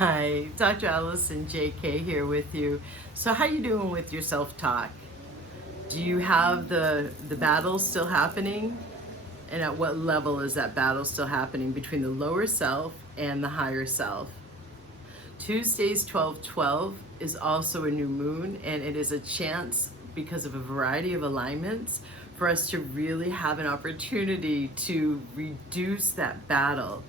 Hi, Dr. Allison JK here with you. So how you doing with your self-talk? Do you have the battle still happening? And at what level is that battle still happening between the lower self and the higher self? Tuesday's 12/12 is also a new moon, and it is a chance, because of a variety of alignments, for us to really have an opportunity to reduce that battle,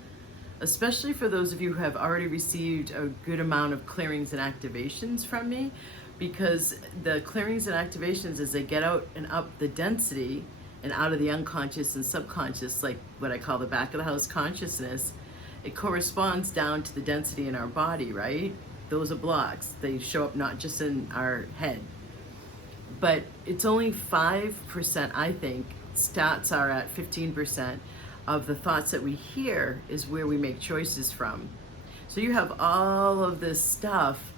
especially for those of you who have already received a good amount of clearings and activations from me, because the clearings and activations, as they get out and up the density and out of the unconscious and subconscious, like what I call the back of the house consciousness, it corresponds down to the density in our body, right? Those are blocks. They show up not just in our head, but it's only 5%, I think. Stats are at 15% of the thoughts that we hear is where we make choices from. So you have all of this stuff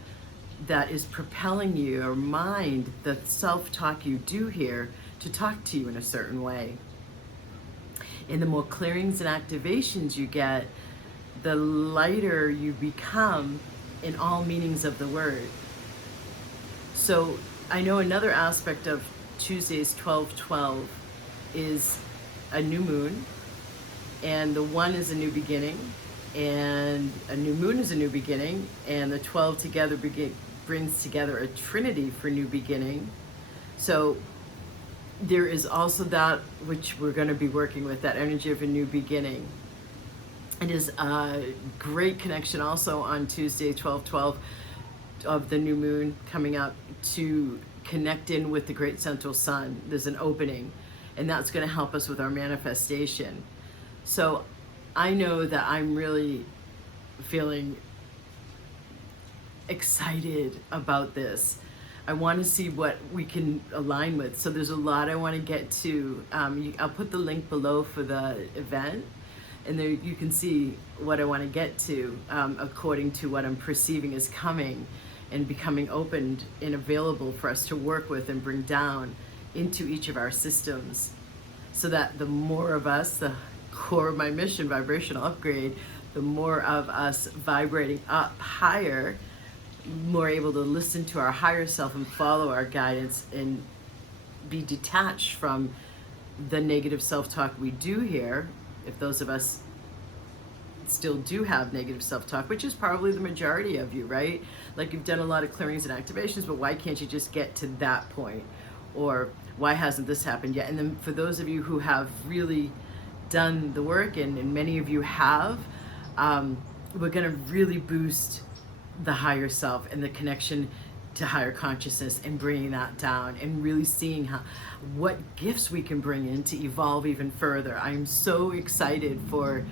that is propelling your mind, the self-talk you do hear, to talk to you in a certain way. And the more clearings and activations you get, the lighter you become in all meanings of the word. So I know another aspect of Tuesday's 12/12 is a new moon, and the 1 is a new beginning, and a new moon is a new beginning, and the 12 together brings together a trinity for new beginning. So there is also that which we're going to be working with, that energy of a new beginning. It is a great connection also on Tuesday 12/12 of the new moon coming up to connect in with the great central sun. There's an opening, and that's going to help us with our manifestation. So I know that I'm really feeling excited about this. I want to see what we can align with. So there's a lot I want to get to. I'll put the link below for the event, and there you can see what I want to get to according to what I'm perceiving is coming and becoming opened and available for us to work with and bring down into each of our systems, so that the more of us, the core of my mission, vibrational upgrade, the more of us vibrating up higher, more able to listen to our higher self and follow our guidance and be detached from the negative self-talk we do hear. If those of us still do have negative self-talk, which is probably the majority of you, right? Like, you've done a lot of clearings and activations, but why can't you just get to that point? Or why hasn't this happened yet? And then for those of you who have really done the work, and many of you have, we're going to really boost the higher self and the connection to higher consciousness, and bringing that down and really seeing what gifts we can bring in to evolve even further. I'm so excited for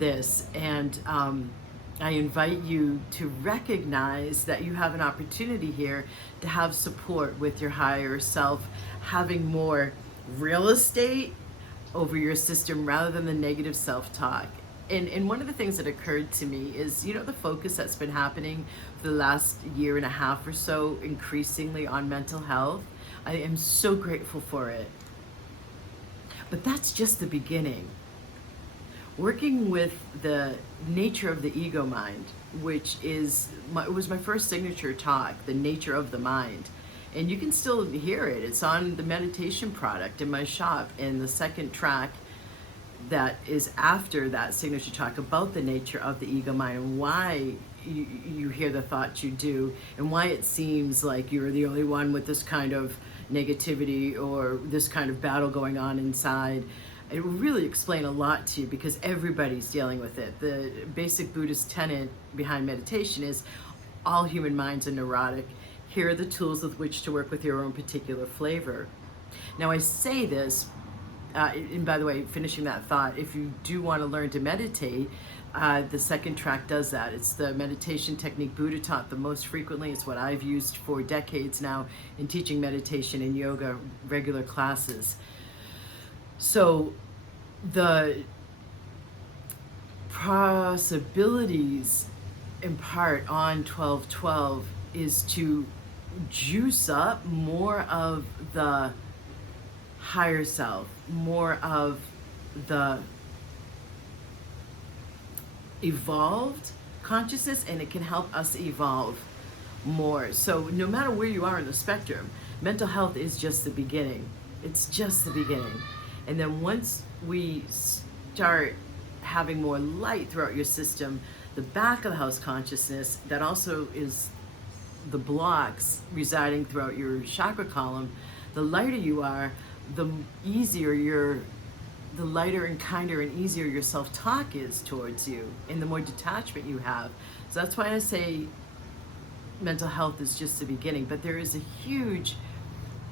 this, and I invite you to recognize that you have an opportunity here to have support with your higher self, having more real estate over your system rather than the negative self-talk. And one of the things that occurred to me is, the focus that's been happening for the last year and a half or so, increasingly on mental health. I am so grateful for it. But that's just the beginning. Working with the nature of the ego mind, which is it was my first signature talk, the nature of the mind. And you can still hear it. It's on the meditation product in my shop, and the second track that is after that signature talk about the nature of the ego mind, and why you hear the thoughts you do, and why it seems like you're the only one with this kind of negativity or this kind of battle going on inside. It will really explain a lot to you, because everybody's dealing with it. The basic Buddhist tenet behind meditation is all human minds are neurotic. Here are the tools with which to work with your own particular flavor. Now, I say this, and by the way, finishing that thought, if you do want to learn to meditate, the second track does that. It's the meditation technique Buddha taught the most frequently. It's what I've used for decades now in teaching meditation and yoga, regular classes. So the possibilities in part on 12/12 is to juice up more of the higher self, more of the evolved consciousness, and it can help us evolve more. So no matter where you are in the spectrum, mental health is just the beginning. It's just the beginning. And then once we start having more light throughout your system, the back of the house consciousness, that also is the blocks residing throughout your chakra column, the lighter you are, the lighter and kinder and easier your self-talk is towards you, and the more detachment you have. So that's why I say mental health is just the beginning, but there is a huge,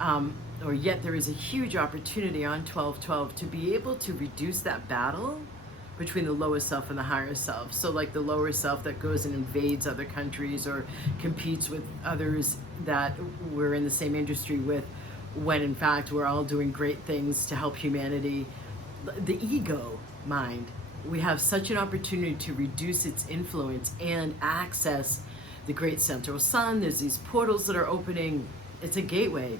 there is a huge opportunity on 1212 to be able to reduce that battle between the lower self and the higher self. So like the lower self that goes and invades other countries or competes with others that we're in the same industry with, when in fact we're all doing great things to help humanity. The ego mind, we have such an opportunity to reduce its influence and access the great central sun. There's these portals that are opening. It's a gateway.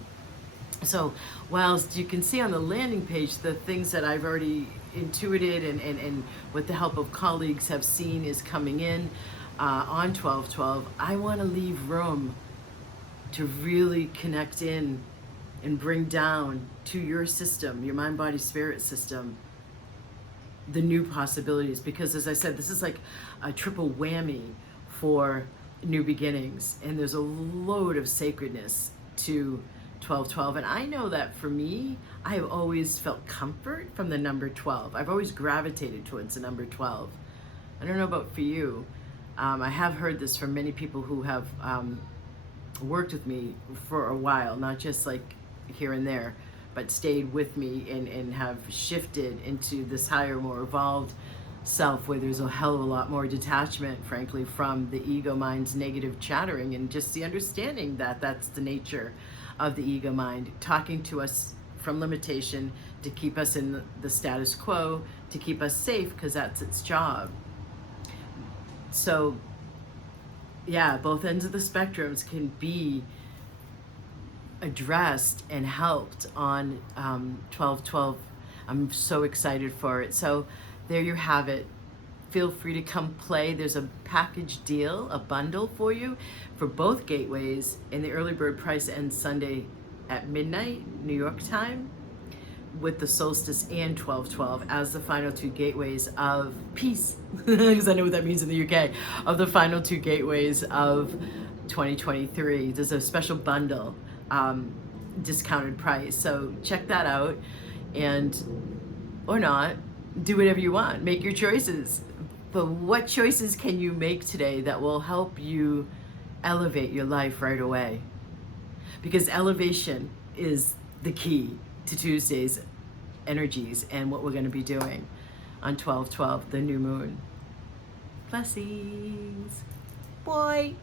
So whilst you can see on the landing page the things that I've already intuited and with the help of colleagues have seen is coming in on 1212, I want to leave room to really connect in and bring down to your system, your mind, body, spirit system, the new possibilities. Because as I said, this is like a triple whammy for new beginnings, and there's a load of sacredness to 1212. And I know that for me, I have always felt comfort from the number 12. I've always gravitated towards the number 12. I don't know about for you. I have heard this from many people who have worked with me for a while, not just like here and there, but stayed with me and have shifted into this higher, more evolved self, where there's a hell of a lot more detachment, frankly, from the ego mind's negative chattering, and just the understanding that that's the nature of the ego mind, talking to us from limitation to keep us in the status quo, to keep us safe, because that's its job. So yeah, both ends of the spectrums can be addressed and helped on 1212. I'm so excited for it. So there you have it. Feel free to come play. There's a package deal, a bundle for you for both gateways, and the early bird price ends Sunday at midnight, New York time, with the solstice and 1212 as the final two gateways of peace, because I know what that means in the UK, of the final two gateways of 2023. There's a special bundle, discounted price. So check that out, and or not, do whatever you want, make your choices. But what choices can you make today that will help you elevate your life right away? Because elevation is the key to Tuesday's energies and what we're going to be doing on 12/12, the new moon. Blessings. Bye.